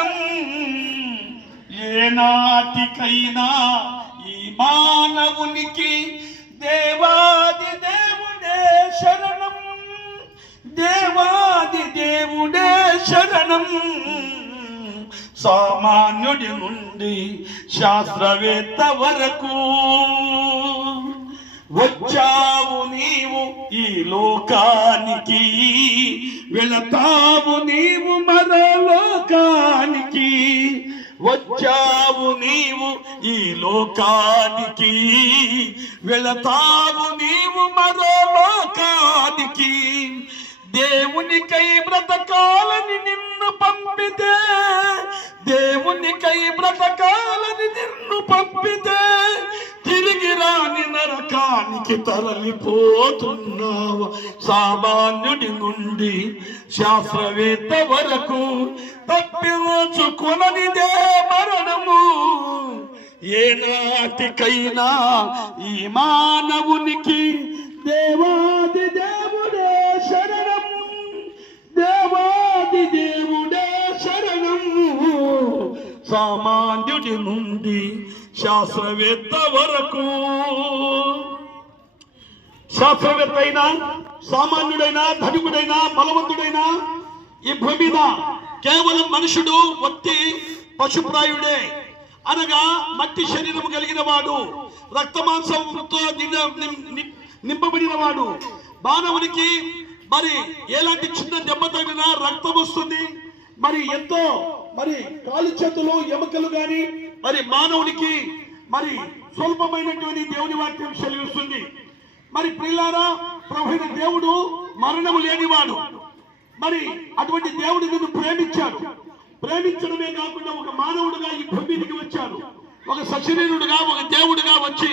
శరణం ఏనాటికైనా ఈ మానవునికి దేవాది దేవుడే శరణం. దేవాది దేవుడే శరణం. సామాన్యుడి నుండి శాస్త్రవేత్త వరకు వచ్చావు నీవు ఈ లోకానికి వెళతావు నీవు వచ్చావు నీవు ఈ లోకానికి వెళతావు నీవు మరో లోకానికి. దేవునికై బ్రతకాలని నిన్ను పంపితే దేవునికై బ్రతకాలని నిన్ను పంపితే తిరిగి రాని నరకానికి తరలిపోతున్నావు. సామాన్యుడి నుండి శాస్త్రవేత్త వరకు తప్పించుకొననిదే మరణము. ఏనాటికైనా ఈ మానవునికి దేవాది దేవ సామాన్యుడి నుండి శాస్త్రవేత్త వరకు. శాస్త్రవేత్త అయినా సామాన్యుడైనా ధనికుడైనా బలవంతుడైనా ఈ భూమి మీద కేవలం మనుషుడు వత్తి పశుప్రాయుడే. అనగా మట్టి శరీరం కలిగిన వాడు రక్తమాంసంతో నిండ- నిం- నింపబడిన వాడు. మానవునికి మరి ఎలాంటి చిన్న దెబ్బ తగిలినా రక్తం వస్తుంది. మరి ఎంతో మరి కాలు చేతులు ఎముకలు గాని మరి మానవునికి మరి స్వల్పమైనటువంటి దేవుని వాక్యం సెలవిస్తుంది. మరి పిల్లారా ప్రభుని దేవుడు మరణము లేనివాడు. మరి అటువంటి దేవుడు నిన్ను ప్రేమించాడు. ప్రేమించడమే కాకుండా ఒక మానవుడుగా ఈ భూమికి వచ్చాడు. ఒక సశరీరుడుగా ఒక దేవుడుగా వచ్చి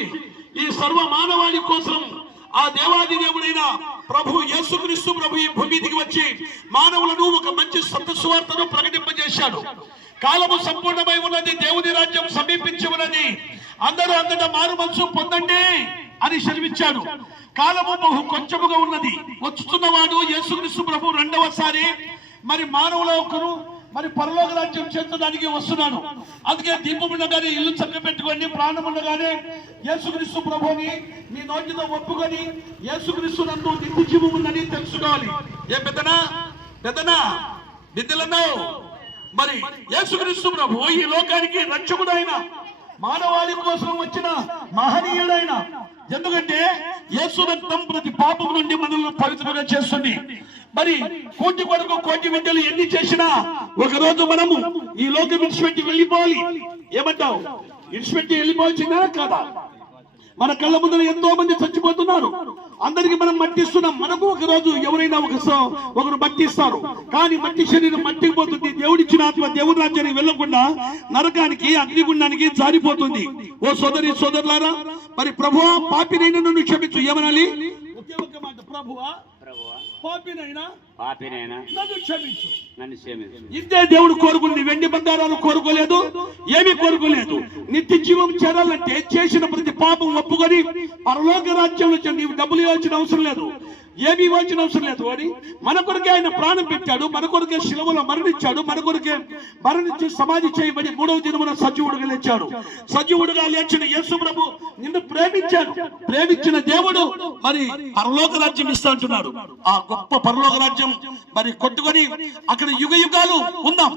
ఈ సర్వ మానవాళి కోసం ఆ దేవాది దేవుడైన ప్రభు యేసుక్రీస్తు ప్రభు ఈ భూమి వచ్చి మానవులను ఒక మంచి సత్య సువార్తను ప్రకటింపజేశాడు. కాలము సంపూర్ణమై ఉన్నది దేవుని రాజ్యం సమీపించి ఉన్నది. అందరూ అంతటా మారు మనసు పొందండి అని సెలవిచ్చాడు. కాలము బహు కొంచెముగా ఉన్నది. వచ్చుతున్నవాడు యేసుక్రీస్తు ప్రభు రెండవసారి మరి మానవుల ఒకరు మరి పరలోక రాజ్యం చేర్చడానికి వస్తున్నాడు. అందుకే దీపం ఉండగానే ఇల్లు చక్క పెట్టుకొని ప్రాణం ఉండగానే యేసుక్రీస్తు ప్రభుని మీ నోటితో ఒప్పుకొని యేసుక్రీస్తు నందు నిత్య జీవం ఉందని తెలుసుకోవాలి. ఏ పెద్దనా? పెద్దనా? బిడ్డలన్నావు మరి యేసుక్రీస్తు ప్రభు ఈ లోకానికి రక్షకుడైన మానవాళి కోసం వచ్చిన మహనీయుడైన. ఎందుకంటే యేసు రక్తం ప్రతి పాపం నుండి మనల్ని పవిత్రంగా చేస్తుంది. మరి కోటి కొరకు కోటి బిడ్డలు ఎన్ని చేసినా ఒక రోజు మనము ఈ లోకం విడిచిపెట్టి వెళ్ళిపోవాలి. ఏమంటావు? విడిచిపెట్టి వెళ్ళిపోవాల్సిందా కాదా. మన కళ్ళ ముందర ఎంతో మంది చచ్చిపోతున్నారు. అందరికి మనం మట్టిస్తున్నాం. మనకు ఒక రోజు ఎవరైనా ఒక ఒకరు మట్టిస్తారు. కానీ మట్టి శరీరం మట్టికి పోతుంది. దేవుడిచ్చిన ఆత్మ దేవుడి రాజ్యానికి వెళ్ళకుండా నరకానికి అగ్నిగుండానికి జారిపోతుంది. ఓ సోదరి సోదరులారా మరి ప్రభు పాపినైనా నన్ను క్షమించు. ఏమనాలి? ఒకే ఒక మాట. ప్రభువా ప్రభువా పాపినైనా పాపినైనా నన్ను క్షమించు. నన్ను క్షమించు. ఇదే దేవుడు కోరుకుంది వెండి బంగారాలు కోరుకోలేదు ఏమీ కోరుకోలేదు. నిత్య జీవం చేరాలంటే చేసిన ప్రతి పాపం ఒప్పుకొని పరలోక రాజ్యంలో నీవు డబ్బులు ఇవ్వాల్సిన అవసరం లేదు. ఏమి ఇవ్వాల్సిన అవసరం లేదు వాడి. మన కొరకే ఆయన ప్రాణం పెట్టాడు మన కొరకే శిలవలో మరణించాడు మన కొరకే మరణించి సమాధి చేయబడి మూడవ దినమున సజీవుడుగా లేచాడు. సజీవుడుగా లేచిన యేసు ప్రభు నిన్ను ప్రేమించాడు. ప్రేమించిన దేవుడు మరి పరలోక రాజ్యం ఇస్తా అంటున్నాడు. ఆ గొప్ప పరలోక రాజ్యం మరి కొట్టుకొని అక్కడ యుగ యుగాలు ఉందాం.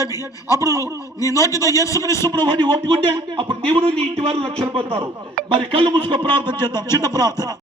ఏమి? అప్పుడు నీ నోటితో యేసుక్రీస్తు ప్రభుని ఒప్పుకుంటే అప్పుడు నీవును నీ ఇంటి వారు రక్షణ పొందుతారు. మరి కళ్ళు మూసుకో ప్రార్థన చేద్దాం. చిన్న ప్రార్థన.